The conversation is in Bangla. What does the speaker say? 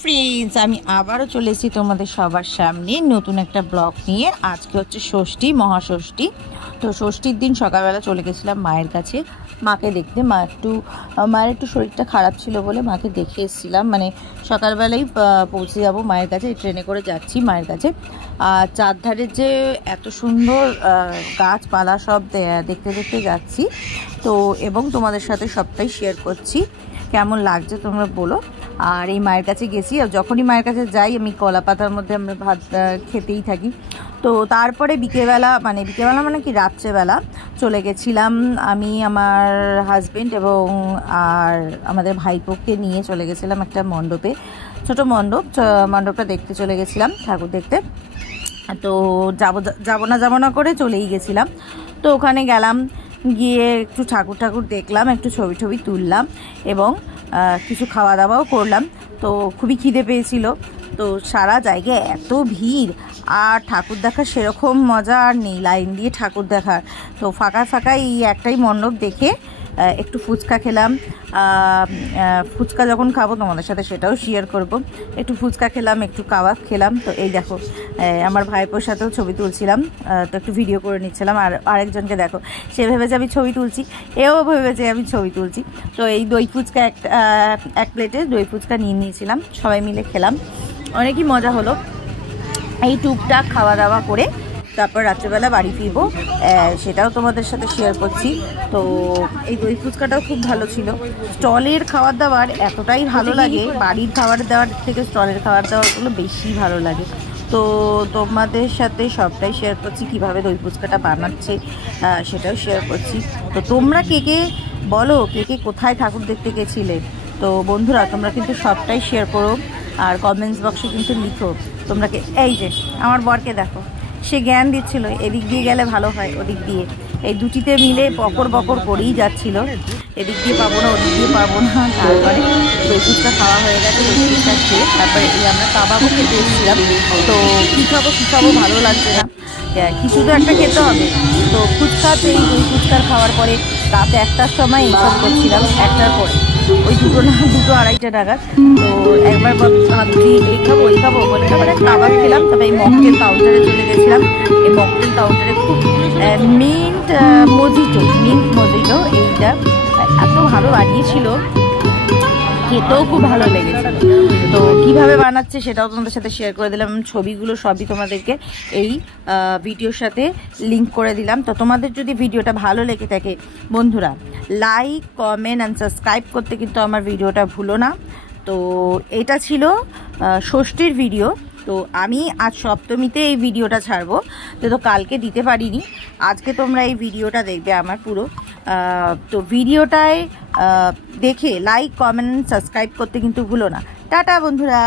ফ্রেন্ডস, আমি আবারও চলে এসেছি তোমাদের সবার সামনে নতুন একটা ব্লগ নিয়ে। আজকে হচ্ছে ষষ্ঠী, মহাষষ্ঠী। তো ষষ্ঠীর দিন সকালবেলা চলে গেছিলাম মায়ের কাছে, মাকে দেখতে। মায়ের একটু শরীরটা খারাপ ছিল বলে মাকে দেখে এসেছিলাম। মানে সকালবেলাই পৌঁছে যাব মায়ের কাছে, ট্রেনে করে যাচ্ছি মায়ের কাছে। আর চারধারে যে এত সুন্দর গাছপালা সব দেখতে দেখতে যাচ্ছি তো, এবং তোমাদের সাথে সবটাই শেয়ার করছি। কেমন লাগছে তোমরা বলো। আর এই মায়ের কাছে গেছি, আর যখনই মায়ের কাছে যাই আমি কলা পাতার মধ্যে আমরা ভাত খেতেই থাকি। তো তারপরে বিকেলবেলা মানে কি রাত্রেবেলা চলে গেছিলাম আমি, আমার হাজবেন্ড এবং আর আমাদের ভাইপোকে নিয়ে চলে গেছিলাম একটা মণ্ডপে, ছোট মণ্ডপটা দেখতে চলে গেছিলাম, ঠাকুর দেখতে। তো যাবো না করে চলেই গেছিলাম। তো ওখানে গেলাম, গিয়ে একটু ঠাকুর দেখলাম, একটু ছবি তুললাম এবং কিছু খাওয়া দাওয়াও করলাম। তো খুবই খিদে পেয়েছিল। তো সারা জায়গায় এত ভিড়, আর ঠাকুর দেখার সেরকম মজা আর নেই লাইন দিয়ে ঠাকুর দেখার। তো ফাঁকা এই একটাই মণ্ডপ দেখে একটু ফুচকা খেলাম। ফুচকা যখন খাবো তোমাদের সাথে সেটাও শেয়ার করব। একটু ফুচকা খেলাম, একটু কাবাব খেলাম। তো এই দেখো, আমার ভাইপোর সাথেও ছবি তুলছিলাম, তো একটু ভিডিও করে নিচ্ছিলাম। আর আরেকজনকে দেখো, সে ভেবেছে আমি ছবি তুলছি, এও ভেবেছে আমি ছবি তুলছি। তো এই দই ফুচকা এক প্লেটে দই ফুচকা নিয়ে নিয়েছিলাম, সবাই মিলে খেলাম, অনেকই মজা হলো। এই টুকটাক খাওয়া দাওয়া করে তারপর রাত্রেবেলা বাড়ি ফিরবো, সেটাও তোমাদের সাথে শেয়ার করছি। তো এই দই ফুচকাটাও খুব ভালো ছিল। স্টলের খাবার দাবার এতটাই ভালো লাগে, বাড়ির খাবার দাবার থেকে স্টলের খাবার দাবারগুলো বেশি ভালো লাগে। তো তোমাদের সাথে সবটাই শেয়ার করছি, কিভাবে দই ফুচকাটা বানাচ্ছে সেটাও শেয়ার করছি। তো তোমরা কে বলো, কে কোথায় ঠাকুর দেখতে গেছিলে। তো বন্ধুরা তোমরা কিন্তু সবটাই শেয়ার করো, আর কমেন্টস বক্সে কিন্তু লিখো তোমরা কে। এই যে আমার বরকে দেখো, সে জ্ঞান দিচ্ছিল এদিক দিয়ে গেলে ভালো হয়, ওদিক দিয়ে। এই দুটিতে মিলে বকর করেই যাচ্ছিল, এদিক দিয়ে পাবো না ওদিক দিয়ে পাবো না। তারপরে দই ফুচকা খাওয়া হয়ে গেছে, দই ফুচকা খেয়ে তারপরে আমরা কাবাবও খেতে এসেছিলাম। তো কী খাবো ভালো লাগছে না, কিছু তো একটা খেতে হবে। তো ফুচকাতে এই দই ফুচকার খাওয়ার পরে রাত 1টার সময় এইসব করছিলাম, 1টার পরে ওই দুটো আড়াইটা নাগাদ। তো একবার ভাবছি এই খাবো বলে তারপরে কাবাব খেলাম। তবে এই মকটেল কাউন্টারে চলে গেছিলাম। এই মকটেল কাউন্টারে খুব মিন্ট মজিটো এইটা এত ভালো বানিয়েছিল, খেতেও খুব ভালো লেগেছিল। তো কিভাবে বানাচ্ছে সেটাও তোমাদের সাথে শেয়ার করে দিলাম, ছবিগুলো সবই তোমাদেরকে এই ভিডিওর সাথে লিঙ্ক করে দিলাম। তো তোমাদের যদি ভিডিওটা ভালো লেগে থাকে বন্ধুরা, লাইক, কমেন্ট অ্যান্ড সাবস্ক্রাইব করতে কিন্তু আমার ভিডিওটা ভুলো না। তো এটা ছিল ষষ্ঠীর ভিডিও। তো আমি আজ সপ্তমীতে এই ভিডিওটা ছাড়বো, তো কালকে দিতে পারিনি। আজকে তোমরা এই ভিডিওটা দেখবে আমার পুরো। তো ভিডিওটায় দেখে লাইক, কমেন্ট, সাবস্ক্রাইব করতে কিন্তু ভুলো না। টাটা বন্ধুরা।